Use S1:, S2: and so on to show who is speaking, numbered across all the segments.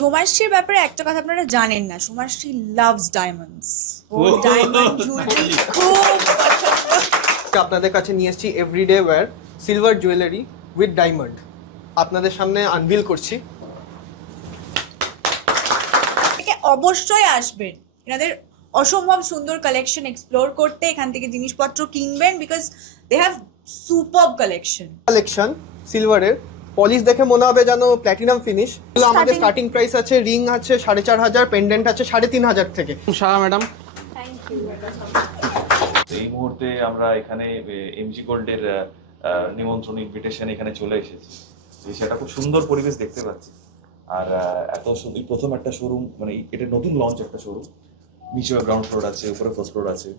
S1: সোমাশ্রীর ব্যাপারে একটা কথা আপনারা জানেন না সোমাশ্রী লাভস ডায়মন্ডস ও. ডায়মন্ড জুয়েলারি খুব পছন্দ।
S2: আপনাদের কাছে নিয়ে এসেছি everyday wear silver jewellery with diamond আপনাদের সামনে আনভিল করছি।
S1: অবশ্যই আসবেন। এনাদের অসম্ভব সুন্দর কালেকশন এক্সপ্লোর করতে এখান থেকে জিনিসপত্র কিনবেন because they have super collection
S2: collection সিলভারের পলিশ দেখে মনে হবে যেন প্ল্যাটিনাম ফিনিশ আমাদের স্টার্টিং প্রাইস আছে রিং আছে সাড়ে চার হাজার পেন্ডেন্ট আছে সাড়ে তিন হাজার থেকে।
S3: শাহ ম্যাডাম।
S4: তো এই মুহূর্তে আমরা এখানে এমজি গোল্ডের নিমন্ত্রণ ইনভিটেশন এখানে চলে এসেছি। যে সেটা খুব সুন্দর পরিবেশ দেখতে পাচ্ছি। আর এত সুন্দর প্রথম একটা শোরুম মানে এটা নতুন লঞ্চ একটা শোরুম নিচে গ্রাউন্ড ফ্লোর আছে উপরে ফার্স্ট ফ্লোর আছে।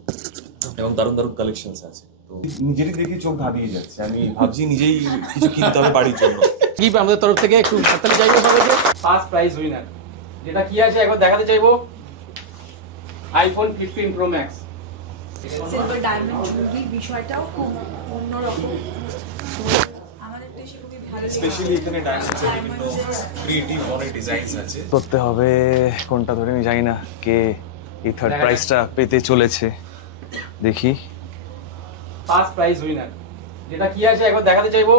S4: এবং দারুণ দারুণ কালেকশনস আছে। তো নিজেরই দেখে চোখ ধাঁধিয়ে যাচ্ছে। আমি ভাবছি নিজেই কিছু কিনতে হবে বাড়ির জন্য।
S3: কি আমাদের তরফ থেকে একটু হাততালি চাইব সবাইকে। ফার্স্ট প্রাইজ উইনার যেটা কি আছে একবার দেখাতে চাইব? IPhone fifteen pro max
S1: silver diamond jewellery বিষয়টাও খুব অন্যরকম। আমাদের দেশে খুবই ভালো
S4: স্পেশালি এখানে ডায়মন্ডসের বিভিন্ন ক্রিয়েটিভ অনেক ডিজাইনস আছে। করতে হবে কোনটা ধরে আমি জানি না কে এই থার্ড প্রাইসটা পেতে চলেছে। দেখি।
S3: ফার্স্ট প্রাইজ উইনার যেটা কি আছে একবার দেখাতে চাইব?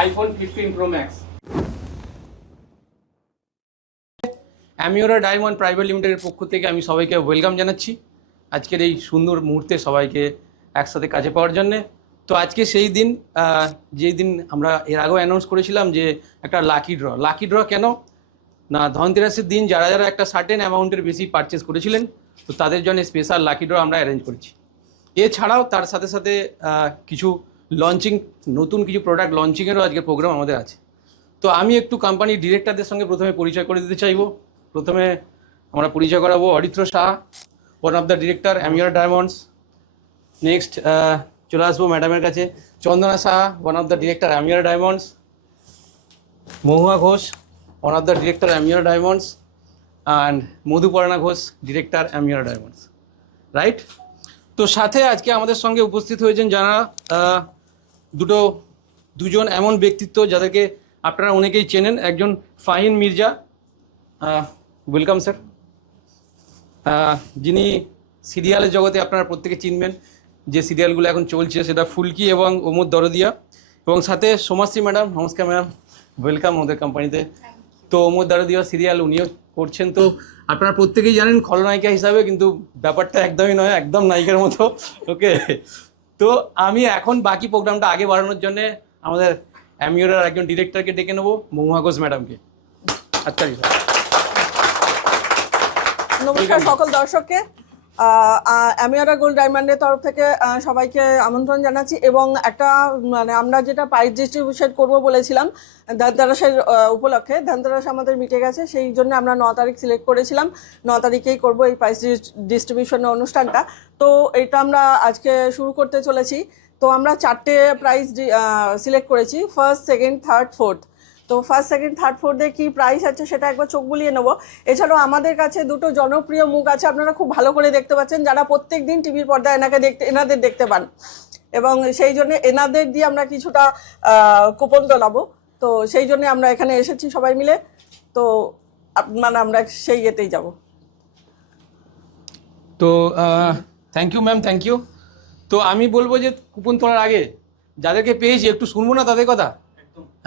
S3: IPhone fifteen pro max Amiora diamond private লিমিটেডের পক্ষ থেকে আমি সবাইকে ওয়েলকাম জানাচ্ছি। আজকের এই সুন্দর মুহূর্তে সবাইকে একসাথে কাছে পাওয়ার জন্যে। তো আজকে সেই দিন যেই দিন আমরা এর আগেও অ্যানাউন্স করেছিলাম যে একটা লাকি ড্র লাকি ড্র কেন? না, ধনতেরাসের দিন যারা যারা একটা সার্টেন অ্যামাউন্টের বেশি পারচেস করেছিলেন, তো তাদের জন্য স্পেশাল লাকি ড্র আমরা অ্যারেঞ্জ করেছি। এছাড়াও তার সাথে সাথে কিছু লঞ্চিং নতুন কিছু প্রোডাক্ট লঞ্চিংয়েরও আজকে প্রোগ্রাম আমাদের আছে। তো আমি একটু কোম্পানির ডিরেক্টরদের সঙ্গে প্রথমে পরিচয় করে দিতে চাইব। প্রথমে আমরা পরিচয় করাবো Aritra Shah one of the director Amiyar diamonds next চলে আসব ম্যাডামের কাছে। Chandana Shah one of the director Amiyar diamonds Mahua Ghosh one of the director Amiyar diamonds and Madhuparna Ghosh director Amiyar diamonds right তো সাথে আজকে আমাদের সঙ্গে উপস্থিত হয়েছেন যারা দুটো দুজন এমন ব্যক্তিত্ব যাদেরকে আপনারা অনেকেই চেনেন। একজন ফাহিন মির্জা ওয়েলকাম স্যার যিনি সিরিয়ালের জগতে আপনারা প্রত্যেকে চিনবেন যে সিরিয়ালগুলো এখন চলছে সেটা ফুলকি এবং ওমর দরদিয়া। এবং সাথে সোমাশ্রী ম্যাডাম নমস্কার ম্যাডাম ওয়েলকাম আমাদের কোম্পানিতে তো ওমর দরদিয়া সিরিয়াল উনিও করছেন তো আপনারা প্রত্যেকেই জানেন খলনায়িকা হিসাবে কিন্তু ব্যাপারটা একদমই নয় একদম নায়িকার মতো। ওকে তো আমি এখন বাকি প্রোগ্রামটা আগে বাড়ানোর জন্য আমাদের অ্যামিওরার একজন ডিরেক্টরকে ডেকে নেব মহুয়া ঘোষ ম্যাডামকে। আচ্ছা
S5: নমস্কার সকল দর্শককে। অ্যামিয়ারা গোল্ড ডায়মন্ডের তরফ থেকে সবাইকে আমন্ত্রণ জানাচ্ছি এবং একটা মানে আমরা যেটা প্রাইজ ডিস্ট্রিবিউশন করব বলেছিলাম, ধানতেরাসের উপলক্ষে, ধানতেরাস আমাদের মিটে গেছে, সেই জন্য আমরা ন তারিখ সিলেক্ট করেছিলাম, ন তারিখেই করব এই প্রাইজ ডিস্ট্রিবিউশনের অনুষ্ঠানটা। তো এটা আমরা আজকে শুরু করতে চলেছি। তো আমরা চারটে প্রাইজ সিলেক্ট করেছি ফার্স্ট সেকেন্ড থার্ড ফোর্থ তো ফার্স্ট সেকেন্ড থার্ড ফোর্থে কি প্রাইস আছে সেটা একবার চোখ বুলিয়ে নেব। এছাড়াও আমাদের কাছে দুটো জনপ্রিয় মুখ আছে, আপনারা খুব ভালো করে দেখতে পাচ্ছেন, যারা প্রত্যেক দিন টিভির পর্দায় এনাকে দেখতে, এনাদের দেখতে পান। এবং সেই জন্য এনাদের দিয়ে আমরা কিছুটা কুপন তোলাবো তো সেই জন্য আমরা এখানে এসেছি সবাই মিলে। তো মানে আমরা সেই ইয়েতেই যাব।
S3: তো thank you ma'am thank you তো আমি বলব যে কুপন তোলার আগে, যাদেরকে পেয়েছি, একটু শুনব না তাদের কথা?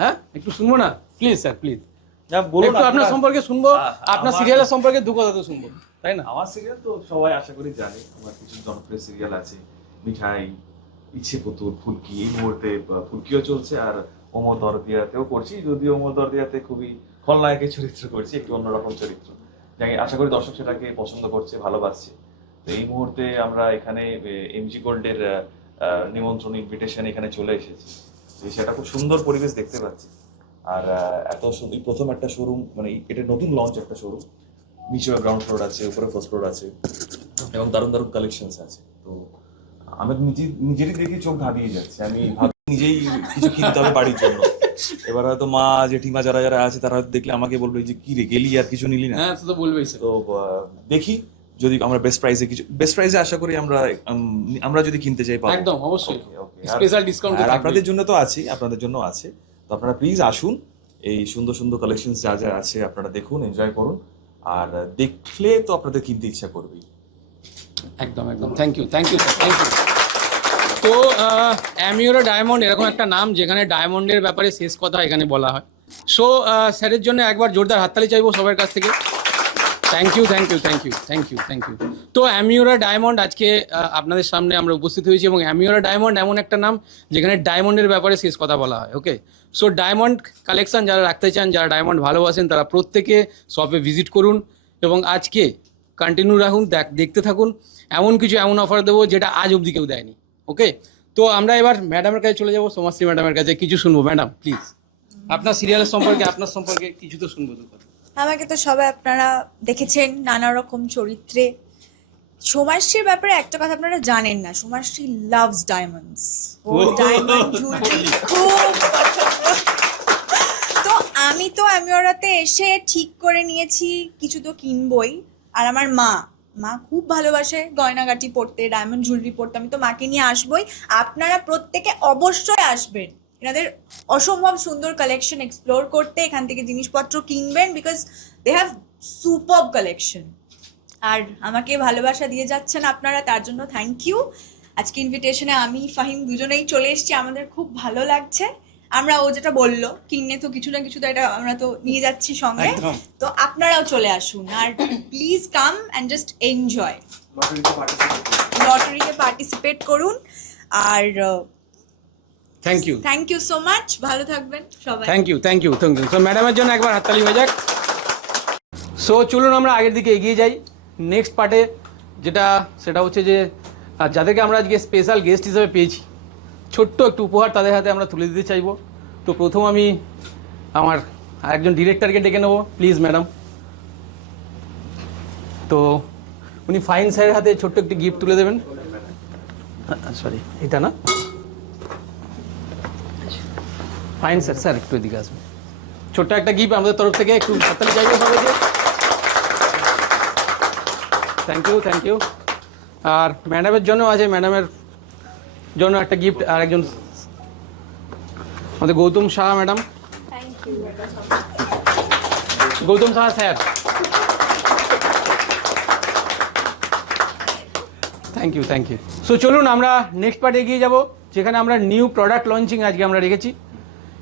S3: হ্যাঁ? একটু শুনব না? প্লিজ স্যার প্লিজ একটু আপনার সম্পর্কে শুনব আপনার সিরিয়ালের সম্পর্কে দু কথা তো শুনব তাই না?
S4: আমার সিরিয়াল তো সবাই আশা করি জানে। আমার কিছু জনপ্রিয় সিরিয়াল আছে মিঠাই ইচ্ছে পুতুল ফুলকি এই মুহূর্তে ফুলকিও চলছে আর ওমর দরদিয়াতেও করছি যদিও ওমর দরদিয়াতে খুবই খলনায়কের চরিত্র করছি একটু অন্যরকম চরিত্র। যাই আশা করি দর্শক সেটাকে পছন্দ করছে ভালোবাসছে। তো এই মুহূর্তে আমরা এখানে এমজি গোল্ডের নিমন্ত্রণ ইনভিটেশন এখানে চলে এসেছি। তো সেটা খুব সুন্দর পরিবেশ দেখতে পাচ্ছি। আর এত এই প্রথম একটা শোরুম মানে এটা নতুন লঞ্চ একটা শোরুম নিচে গ্রাউন্ড ফ্লোর আছে উপরে ফার্স্ট ফ্লোর আছে এবং দারুণ দারুণ কালেকশনস আছে। তো আমার নিজে নিজেরই দেখে চোখ ধাঁধিয়ে যাচ্ছে। আমি নিজেই কিছু কিনতে হবে বাড়ির জন্য। এবার হয়তো মা জেঠিমা যারা যারা আছে তারা হয়তো দেখলে আমাকে বলবে যে কি রে গেলি আর কিছু নিলি না?
S3: হ্যাঁ তো বলবেই
S4: তো দেখি। যদি আমরা বেস্ট প্রাইসে কিছু বেস্ট প্রাইসে আশা করি আমরা আমরা যদি কিনতে চাই পাবো।
S3: একদম অবশ্যই। স্পেশাল ডিসকাউন্ট
S4: আর আপনাদের জন্য তো আছেই আপনাদের জন্য আছে। তো আপনারা প্লিজ আসুন এই সুন্দর সুন্দর কালেকশন যা যা আছে আপনারা দেখুন এনজয় করুন। আর দেখলে তো আপনাদের কিনতে ইচ্ছা করবেই।
S3: একদম একদম। Thank you thank you sir thank you তো অ্যামিওরা ডায়মন্ড এরকম একটা নাম যেখানে ডায়মন্ডের ব্যাপারে শেষ কথা এখানে বলা হয়। সো স্যারের জন্য একবার জোরদার হাততালি চাইব সবার কাছ থেকে। Thank you thank you thank you thank you thank you তো অ্যামিওরা ডায়মন্ড আজকে আপনাদের সামনে আমরা উপস্থিত হয়েছি এবং অ্যামিওরা ডায়মন্ড এমন একটা নাম যেখানে ডায়মন্ডের ব্যাপারে শেষ কথা বলা হয় ওকে সো ডায়মন্ড কালেকশন যারা রাখতে চান, যারা ডায়মন্ড ভালোবাসেন, তারা প্রত্যেকে শপে ভিজিট করুন এবং আজকে কন্টিনিউ রাখুন, দেখ, দেখতে থাকুন। এমন কিছু এমন অফার দেবো যেটা আজ অবধি কেউ দেয়নি ওকে তো আমরা এবার ম্যাডামের কাছে চলে যাব, সোমাশ্রী ম্যাডামের কাছে। কিছু শুনব ম্যাডাম প্লিজ আপনার সিরিয়ালের সম্পর্কে, আপনার সম্পর্কে কিছু তো শুনব তো
S1: আমাকে তো সবাই আপনারা দেখেছেন নানা রকম চরিত্রে। সোমাশ্রীর ব্যাপারে একটা কথা আপনারা জানেন না সোমাশ্রী লাভস ডায়মন্ডস ও. ডায়মন্ড খুব তো আমি তো আমি ওরাতে এসে ঠিক করে নিয়েছি কিছু তো কিনবই। আর আমার মা মা খুব ভালোবাসে গয়নাগাটি পরতে ডায়মন্ড জুয়েলারি পরতে। আমি তো মাকে নিয়ে আসবই। আপনারা প্রত্যেকে অবশ্যই আসবেন। এনাদের অসম্ভব সুন্দর কালেকশন এক্সপ্লোর করতে এখান থেকে জিনিসপত্র কিনবেন because they have super collection আর আমাকে ভালোবাসা দিয়ে যাচ্ছেন আপনারা তার জন্য থ্যাংক ইউ আজকে ইনভিটেশনে আমি ফাহিম দুজনেই চলে এসেছি আমাদের খুব ভালো লাগছে। আমরা ও যেটা বলল কিনে তো কিছু না কিছু তো এটা আমরা তো নিয়ে যাচ্ছি সঙ্গে। তো আপনারাও চলে আসুন আর please come and just enjoy লটারিতে পার্টিসিপেট করুন। আর
S3: thank you
S1: thank you so much ভালো থাকবেন সবাই।
S3: Thank you thank you thank you তো ম্যাডামের জন্য একবার হাততালি হয়ে যাক সো চলুন আমরা আগের দিকে এগিয়ে যাই। নেক্সট পার্টে যেটা সেটা হচ্ছে যে যাদেরকে আমরা আজকে স্পেশাল গেস্ট হিসেবে পেয়েছি ছোট্ট একটু উপহার তাদের হাতে আমরা তুলে দিতে চাইব। তো প্রথম আমি আমার একজন ডিরেক্টরকে ডেকে নেব। প্লিজ ম্যাডাম তো উনি ফাইন স্যারের হাতে ছোট্ট একটি গিফট তুলে দেবেন। সরি এটা না? ফাইন স্যার স্যার একটু এদিকে আসবেন ছোট্ট একটা গিফট আমাদের তরফ থেকে একটু হাততালি চাইব সবাইকে। থ্যাংক ইউ থ্যাংক ইউ আর ম্যাডামের জন্য আছে ম্যাডামের জন্য একটা গিফট আর একজন আমাদের Gautam Shah madam Gautam Shah sir thank you thank you so চলুন আমরা নেক্সট পার্টে এগিয়ে যাব যেখানে আমরা নিউ প্রোডাক্ট লঞ্চিং আজকে আমরা রেখেছি।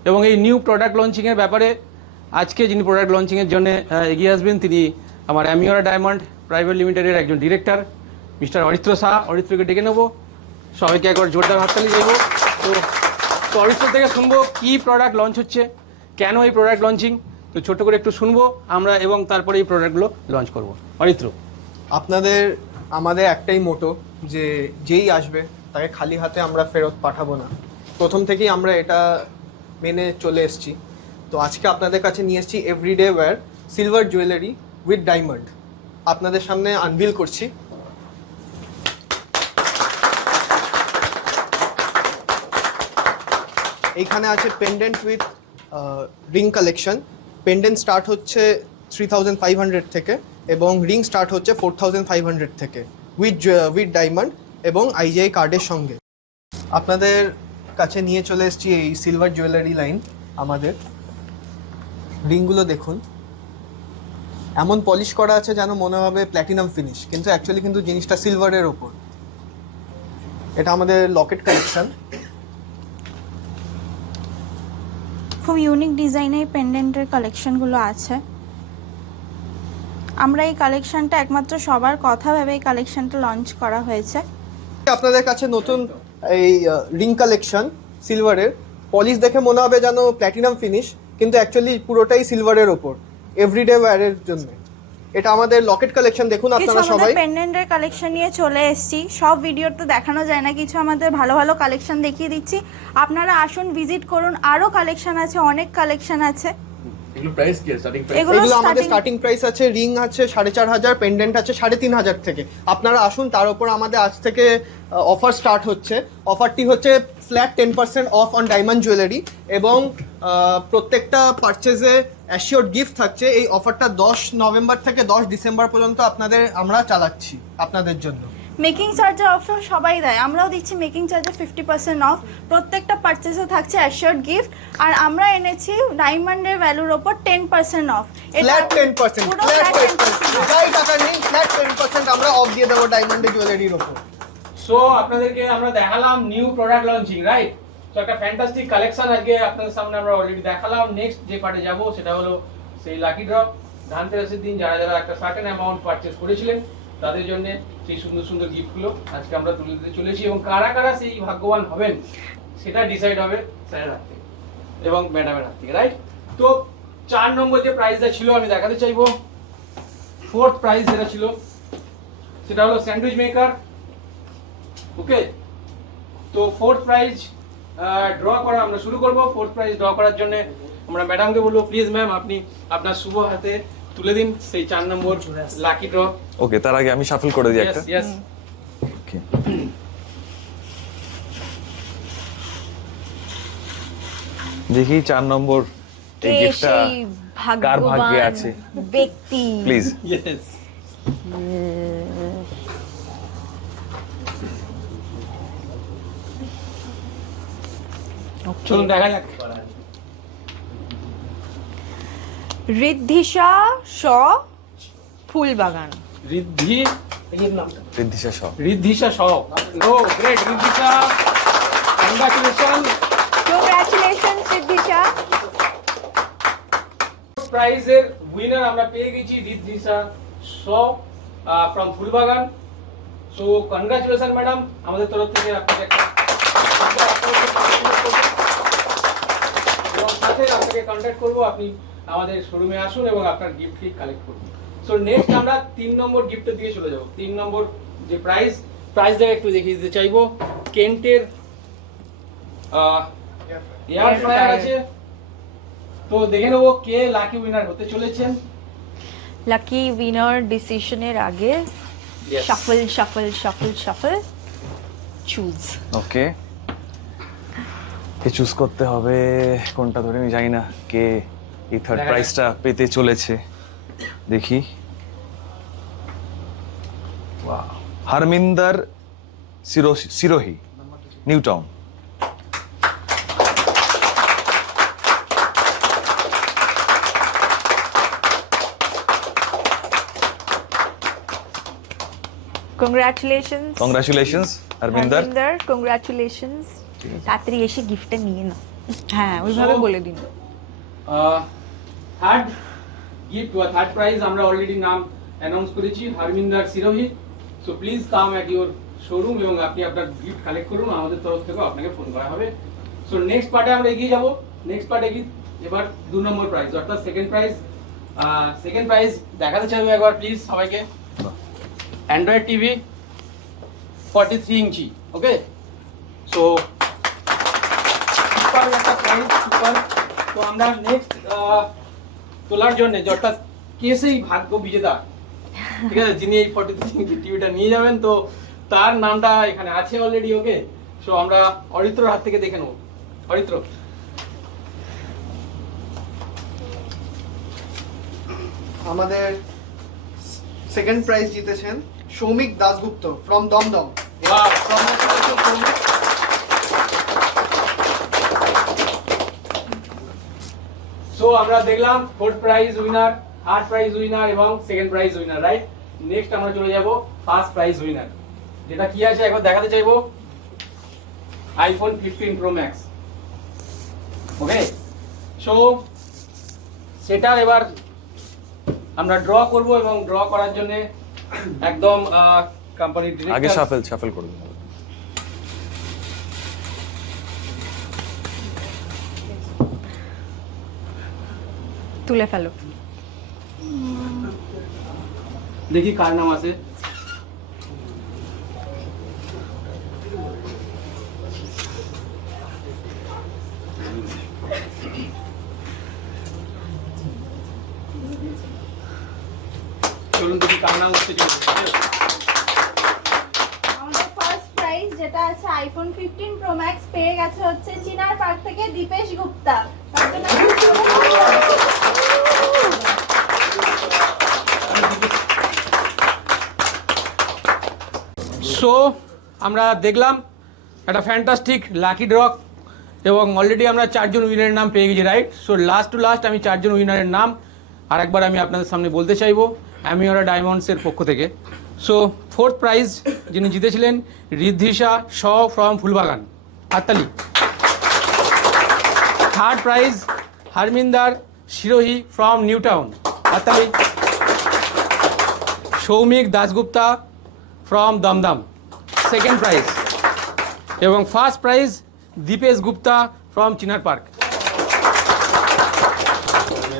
S3: এবং এই নিউ প্রোডাক্ট লঞ্চিংয়ের ব্যাপারে আজকে যিনি প্রোডাক্ট লঞ্চিংয়ের জন্য এগিয়ে আসবেন, তিনি আমার অ্যামিওরা ডায়মন্ড প্রাইভেট লিমিটেডের একজন ডিরেক্টর মিস্টার অরিত্র শাহ অরিত্রকে ডেকে নেব। সবাইকে একবার জোরদার হাততালি দেবো। তো তো অরিত্র থেকে শুনব, কী প্রোডাক্ট লঞ্চ হচ্ছে, কেন এই প্রোডাক্ট লঞ্চিং তো ছোট করে একটু শুনব আমরা এবং তারপরে এই প্রোডাক্টগুলো লঞ্চ করব। অরিত্র
S2: আপনাদের, আমাদের একটাই মোটো যে, যেই আসবে, তাকে খালি হাতে আমরা ফেরত পাঠাবো না। প্রথম থেকেই আমরা এটা মেনে চলে এসেছি। তো আজকে আপনাদের কাছে নিয়ে এসেছি everyday wear silver jewellery with diamond আপনাদের সামনে আনভিল করছি। এইখানে আছে pendant with ring collection pendant start হচ্ছে থ্রি থাউজেন্ড ফাইভ হান্ড্রেড থেকে এবং রিং স্টার্ট হচ্ছে ফোর থাউজেন্ড ফাইভ হান্ড্রেড থেকে উইথ উইথ ডায়মন্ড এবং আইজিআই কার্ডের সঙ্গে। আপনাদের কাছে নিয়ে চলে এসেছি এই সিলভার জুয়েলারি লাইন আমাদের। রিংগুলো দেখুন। এমন পলিশ করা আছে যেন মনে হবে প্ল্যাটিনাম ফিনিশ কিন্তু অ্যাকচুয়ালি কিন্তু জিনিসটা সিলভারের ওপর। এটা আমাদের লকেট কালেকশন
S6: খুব ইউনিক ডিজাইনের পেন্ডেন্টের কালেকশনগুলো আছে। আমরা এই কালেকশনটা একমাত্র সবার কথা ভেবে এই কালেকশনটা লঞ্চ করা হয়েছে।
S2: আপনাদের কাছে নতুন এই রিং কালেকশন সিলভারের পলিশ দেখে মনে হবে যেন প্ল্যাটিনাম ফিনিশ কিন্তু অ্যাকচুয়ালি পুরোটাই সিলভারের ওপর এভরিডে ওয়্যারের জন্য। এটা আমাদের লকেট কালেকশন দেখুন আপনারা সবাই।
S6: পেন্ডেন্টের কালেকশন নিয়ে চলে এসেছি। সব ভিডিও তো দেখানো যায় না কিছু আমাদের ভালো ভালো কালেকশন দেখিয়ে দিচ্ছি। আপনারা আসুন ভিজিট করুন আরও কালেকশন আছে অনেক কালেকশন আছে।
S7: এগুলো প্রাইস কি? স্টার্টিং প্রাইস
S6: এগুলো
S2: এগুলো আমাদের স্টার্টিং প্রাইস আছে রিং আছে সাড়ে চার হাজার পেন্ডেন্ট আছে সাড়ে তিন হাজার থেকে। আপনারা আসুন তার উপর আমাদের আজ থেকে অফার স্টার্ট হচ্ছে। অফারটি হচ্ছে flat ten percent off on diamond jewellery এবং প্রত্যেকটা পারচেজে অ্যাসিওর গিফট থাকছে। এই অফারটা দশ নভেম্বর থেকে দশ ডিসেম্বর পর্যন্ত আপনাদের আমরা চালাচ্ছি আপনাদের জন্য।
S6: মেকিং চার্জে অফার সবাই দেয়। আমরাও দিচ্ছি মেকিং চার্জে ফিফটি পার্সেন্ট অফ প্রত্যেকটা পার্চেসে থাকছে অ্যাশার্ড গিফট আর আমরা এনেছি ডায়মন্ডের ভ্যালুর ওপর ten percent off
S2: flat ten percent flat
S6: flat
S2: ten
S6: 10%
S2: percent
S6: off।
S2: যাই টাকা নেই ফ্ল্যাট টেন পার্সেন্ট আমরা অফ দিয়ে দেবো ডায়মন্ডের জুয়েলারির ওপর।
S3: সো আপনাদেরকে আমরা দেখালাম নিউ প্রোডাক্ট লঞ্চিং রাইট তো একটা ফ্যান্টাস্টিক কালেকশন আজকে আপনাদের সামনে আমরা অলরেডি দেখালাম। নেক্সট যে পার্টে যাব সেটা হলো সেই লাকি ড্রপ ধানতেরাসের দিন যারা যারা একটা সার্টেন অ্যামাউন্ট পারচেস করেছিলেন তাদের জন্য সেই সুন্দর সুন্দর গিফটগুলো আজকে আমরা তুলে দিতে চলেছি এবং কারা কারা সেই ভাগ্যবান হবেন সেটা ডিসাইড হবে স্যারের হাত থেকে এবং ম্যাডামের হাত থেকে রাইট তো চার নম্বর যে প্রাইজটা ছিল, আমি দেখাতে চাইব। ফোর্থ প্রাইজ যেটা ছিল, সেটা হলো স্যান্ডউইচ মেকার ওকে তো ফোর্থ প্রাইজ ড্র করা আমরা শুরু করব। ফোর্থ প্রাইজ ড্র করার জন্য আমরা ম্যাডামকে বলব প্লিজ ম্যাম আপনি আপনার শুভ হাতে তুলে দিন সেই চার নম্বর লাকি ড্র
S8: ওকে তার আগে আমি শাফল করে দিই একটা।
S3: Yes
S8: Okay. দেখি চার নম্বর এই গিফটটা কার ভাগ্যে আছে?
S6: ব্যক্তি।
S8: প্লিজ
S3: ইয়েস চলুন দেখা যাক।
S1: ঋদ্ধিষা স ফুলবাগান
S3: ঋদ্ধি
S8: ঋদ্ধিশা সব
S3: ঋদ্ধিশা সব ও great Riddhisha congratulation
S1: congratulation Riddhisha
S3: প্রাইজের উইনার আমরা পেয়ে গেছি Riddhisha Shaw from Phoolbagan. So congratulation madam আমাদের তরফ থেকে আপনাকে একটা সাথে আপনাকে কন্ট্যাক্ট করব আপনি আমাদের শোরুমে আসুন এবং আপনার গিফটটি কালেক্ট করুন। সো নেক্সট আমরা তিন নম্বর গিফটের দিকে চলে যাব। তিন নম্বর যে প্রাইস প্রাইসটা একটু দেখিয়ে দিতে চাইব। কেন্টের এয়ার ফ্রায়ার আছে। তো দেখে নেব কে লাকি উইনার হতে চলেছেন।
S1: লাকি উইনার ডিসিশনের আগে. Shuffle shuffle shuffle shuffle choose
S8: okay কে চুজ করতে হবে কোনটা ধরে আমি জানি না। কে এই থার্ড প্রাইজটা পেতে চলেছে। দেখি। Harminder Sirohi New Town
S1: congratulation
S8: congratulations Harminder
S1: Harminder congratulations তাড়াতাড়ি এসে গিফটটা নিয়ে নাও। হ্যাঁ ওইভাবে বলে দিন।
S3: থার্ড গিফট বা থার্ড প্রাইজ আমরা অলরেডি নাম অ্যানাউন্স করেছি Harminder Sirohi so please come at your showroom এবং আপনি আপনার গিফট কালেক্ট করুন। আমাদের তরফ থেকেও আপনাকে ফোন করা হবে। সো নেক্সট পার্টে আমরা এগিয়ে যাব। নেক্সট পার্টে কি এবার দু নম্বর প্রাইজ অর্থাৎ সেকেন্ড প্রাইজ সেকেন্ড প্রাইজ দেখাতে চাইব একবার প্লিজ সবাইকে। Android TV forty three inch okay so super একটা প্রাইস সুপার তো আমরা নেক্সট তোলার জন্য অর্থাৎ কে সেই ভাগ্য বিজেতা। ঠিক আছে? যিনি এই ইঞ্চি টিভিটা নিয়ে যাবেন তো তার নামটা এখানে আছে অলরেডি ওকে সো আমরা অরিত্রর হাত থেকে দেখে নেব। অরিত্র।
S2: আমাদের সেকেন্ড প্রাইজ জিতেছেন সৌমিক দাসগুপ্ত ফ্রম দমদম।
S3: আমরা দেখলাম fourth prize winner third prize winner এবং second prize winner right next আমরা চলে যাব ফার্স্ট প্রাইজ উইনার যেটা কি আছে একবার দেখাতে চাইব? IPhone fifteen pro max okay so সেটা এবার আমরা ড্র করব এবং ড্র করার জন্য একদম কোম্পানির
S8: আগে শাফল শাফল করে
S1: তুলে ফেলো।
S3: দেখি কার নাম আছে চলুন দেখি কার নাম হচ্ছে
S6: আমাদের ফার্স্ট প্রাইজ যেটা আছে আইফোন ফিফটিন প্রো ম্যাক্স পেয়ে গেছে হচ্ছে চিনার পার্ক থেকে দীপেশ গুপ্তা তার জন্য
S3: সো আমরা দেখলাম একটা ফ্যান্টাস্টিক লাকি ড্রক এবং অলরেডি আমরা চারজন উইনারের নাম পেয়ে গেছি right so last to last আমি চারজন উইনারের নাম আর একবার আমি আপনাদের সামনে বলতে চাইব অ্যামিওরা ডায়মন্ডসের পক্ষ থেকে। সো ফোর্থ প্রাইজ যিনি জিতেছিলেন ঋদ্ধিষা শ ফ্রম ফুলবাগান, হাততালি। Third prize Harminder Sirohi from New Town হাততালি Soumik Dasgupta from Dumdum second prize এবং first prize Dipesh Gupta from Chinar Park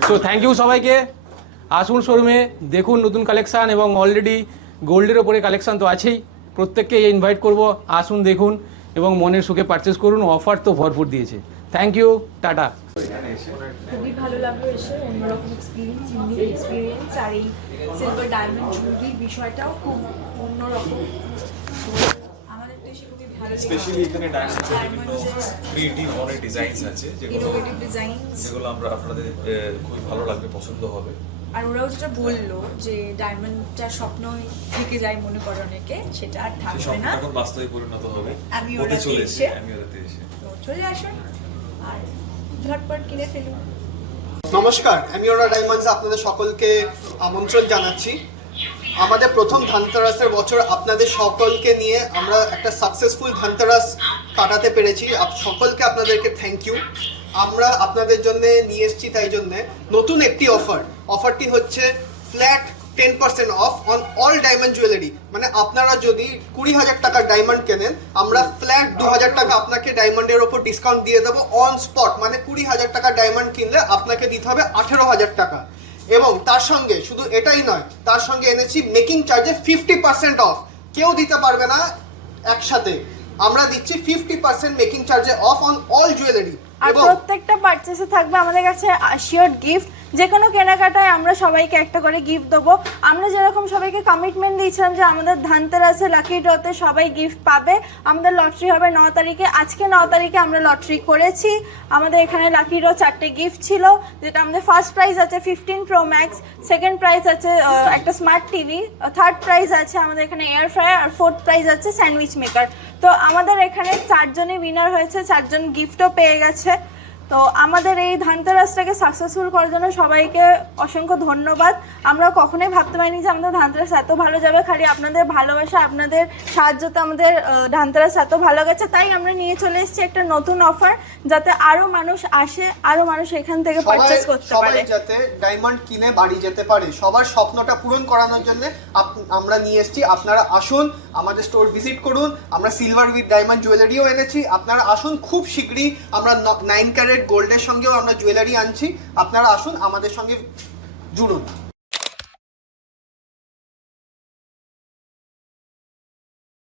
S3: তো থ্যাংক ইউ সবাইকে। আসুন শোরুমে দেখুন নতুন কালেকশান এবং অলরেডি গোল্ডের ওপরে কালেকশান তো আছেই। প্রত্যেককে ইনভাইট করব, আসুন দেখুন এবং মনের সুখে পারচেস করুন। অফার তো ভরপুর দিয়েছে। থ্যাংক ইউ টাটা।
S1: খুবই ভালো লাগল এসে, অন্যরকম এক্সপিরিয়েন্স ইউনিক এক্সপিরিয়েন্স আর এই সিলভার ডায়মন্ড জুয়েলারির বিষয়টাও খুব অন্যরকম তো আমাদের তো এসে খুবই ভালো
S4: স্পেশালি এখানে ক্রিয়েটিভ অনেক ডিজাইনস আছে যেগুলো যেগুলো আমরা আপনাদের খুবই ভালো লাগবে পছন্দ হবে।
S1: আর ওরাও যেটা বলল যে ডায়মন্ডটা স্বপ্ন থেকে যায় মনে করে অনেকে সেটা আর থাকবে না।
S4: এখন বাস্তবে পরিণত হবে।
S1: আমি
S4: হতে
S1: চলে
S4: চলেছে
S1: এসে।
S4: আমি ওরাতে এসে।
S1: তো চলে আসুন আর ঝটপট কিনে ফেলুন।
S2: নমস্কার আমি ওরা ডায়মন্ডস আপনাদের সকলকে আমন্ত্রণ জানাচ্ছি। আমাদের প্রথম ধানতেরাসের বছর আপনাদের সকলকে নিয়ে আমরা একটা সাকসেসফুল ধানতেরাস কাটাতে পেরেছি। সকলকে আপনাদেরকে থ্যাংক ইউ আমরা আপনাদের জন্য নিয়ে এসেছি তাই জন্য নতুন একটি অফার অফারটি হচ্ছে flat ten percent off on all diamond jewellery মানে আপনারা যদি কুড়ি হাজার টাকার ডায়মন্ড কেনেন, আমরা ফ্ল্যাট দু হাজার টাকা আপনাকে ডায়মন্ডের ওপর ডিসকাউন্ট দিয়ে দেবো অন স্পট মানে কুড়ি হাজার টাকা ডায়মন্ড কিনলে আপনাকে দিতে হবে আঠেরো হাজার টাকা। এবং তার সঙ্গে শুধু এটাই নয় তার সঙ্গে এনেছি মেকিং চার্জে ফিফটি পার্সেন্ট অফ কেউ দিতে পারবে না একসাথে। আমরা দিচ্ছি ফিফটি পার্সেন্ট মেকিং চার্জে অফ অন অল জুয়েলারি
S6: আর প্রত্যেকটা পারচেসে থাকবে আমাদের কাছে আশিয়ার গিফট যে কোনো কেনাকাটায় আমরা সবাইকে একটা করে গিফট দেবো। আমরা যেরকম সবাইকে কমিটমেন্ট দিয়েছিলাম যে আমাদের ধানতেরাসে লাকি ড্রতে সবাই গিফট পাবে। আমাদের লটারি হবে ন তারিখে। আজকে ন তারিখে আমরা লটারি করেছি। আমাদের এখানে লাকি ড্র চারটে গিফট ছিল, যেটা আমাদের ফার্স্ট প্রাইজ আছে fifteen pro max second prize আছে একটা স্মার্ট টিভি থার্ড প্রাইজ আছে আমাদের এখানে এয়ার ফ্রায়ার আর ফোর্থ প্রাইজ আছে স্যান্ডউইচ মেকার তো আমাদের এখানে চারজনই উইনার হয়েছে, চারজন গিফটও পেয়ে গেছে। তো আমাদের এই ধানতেরাসটাকে সাকসেসফুল করার জন্য সবাইকে অসংখ্য ধন্যবাদ। আমরা কখনোই ভাবতে পারিনি যে আমাদের ধানতেরাস এত ভালো যাবে। খালি আপনাদের ভালোবাসা আপনাদের সাহায্যতে আমাদের ধানতেরাস এত ভালো গেছে। তাই আমরা নিয়ে চলে এসেছি একটা নতুন অফার যাতে আরও মানুষ আসে আরও মানুষ এখান থেকে পারচেস করতে পারে।
S2: যাতে ডায়মন্ড কিনে বাড়ি যেতে পারে। সবার স্বপ্নটা পূরণ করানোর জন্য আমরা নিয়ে এসেছি। আপনারা আসুন আমাদের স্টোর ভিজিট করুন। আমরা সিলভার উইথ ডায়মন্ড জুয়েলারিও এনেছি। আপনারা আসুন খুব শীঘ্রই আমরা নাইন ক্যারেট গোল্ডের সঙ্গেও আমরা জুয়েলারি আনছি। আপনারা আসুন আমাদের সঙ্গে জুড়ুন।